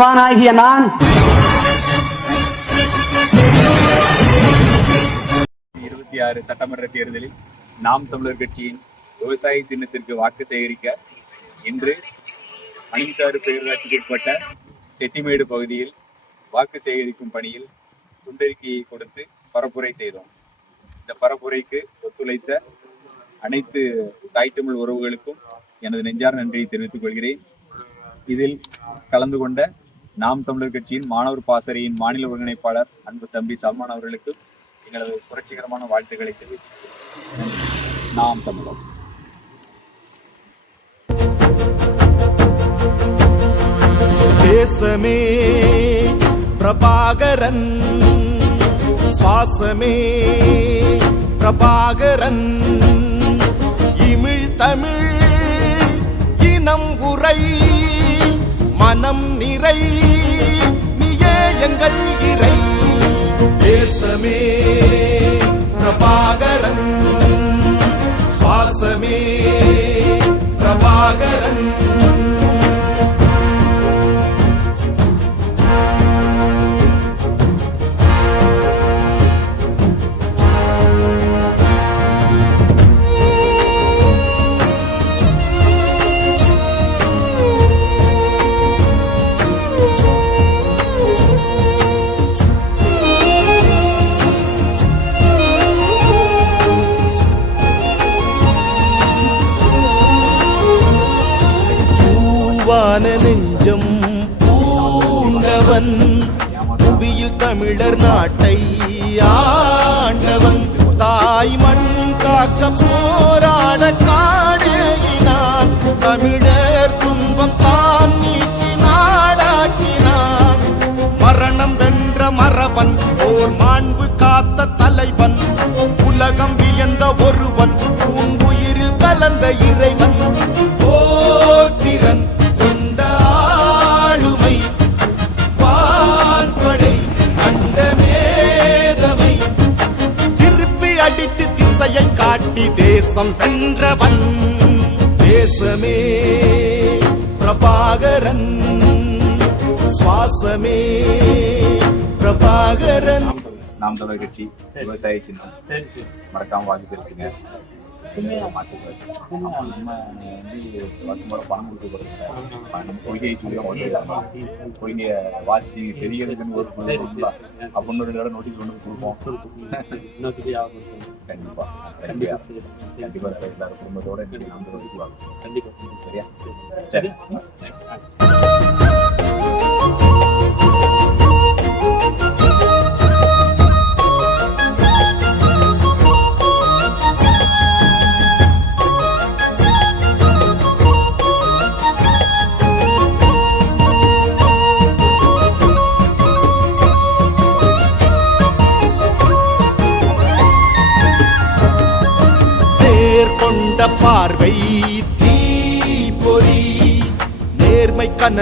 மானாகிய நான் 26 சட்டமன்ற தேர்தலில் நாம் தமிழர் கட்சியின் விவசாய சின்னத்திற்கு வாக்கு சேகரிக்க இன்று அணிந்தாறு பேரூராட்சிக்கு உட்பட்ட செட்டிமேடு பகுதியில் வாக்கு சேகரிக்கும் பணியில் துண்டறிக்கையை கொடுத்து பரப்புரை செய்தோம். இந்த பரப்புரைக்கு ஒத்துழைத்த அனைத்து தாய் தமிழ் உறவுகளுக்கும் எனது நெஞ்சார் நன்றியை தெரிவித்துக் கொள்கிறேன். இதில் கலந்து கொண்ட நாம் தமிழர் கட்சியின் மாணவர் பாசறையின் மாநில ஒருங்கிணைப்பாளர் அன்பு தம்பி சல்மான் அவர்களுக்கு எங்களது புரட்சிகரமான வாழ்த்துக்களை தெரிவித்துள்ளேன். நாம் தமிழர். தேசமே பிரபாகரன், சுவாசமே பிரபாகரன், இமிழ் தமிழ் இனம் உரை மனம் நிறை நீயே எங்கள் இறை. தேசமே பிரபாகரன், சுவாசமே பிரபாகரன். நெஞ்சம் பூண்டவன், புவியில் தமிழர் நாட்டை ஆண்டவன், தாய் மண் காக்க போராட காடேகினான், தமிழர் துன்பம் தான் நீக்கி நாடாக்கினான். மரணம் வென்ற மறவன், ஓர் மாண்பு காத்த தலைவன், உலகம் வியந்த ஒருவன், பூங்குயிரில் கலந்த இறைவன். போத்திரன் அடித்து திசையை காட்டி தேசம் வென்றவன். தேசமே பிரபாகரன், சுவாசமே பிரபாகரன். நாம் தமிழர் கட்சி விவசாய சின்னம் மறக்காம வாக்கு செலுத்துங்க. பணம் கொடுக்க நம்ம கொள்கையை கொள்கையை வாட்சி பெரியதுன்னு அப்படின்னு 2 தடவை நோட்டீஸ் கொண்டு கொடுப்போம். கண்டிப்பா எல்லாரும் குடும்பத்தோட நாம் தமிழர் கட்சி வாக்கு. கண்டிப்பா. சரியா? சரி. கொண்ட பார்வை தீ பொறி நேர்மை கண்ண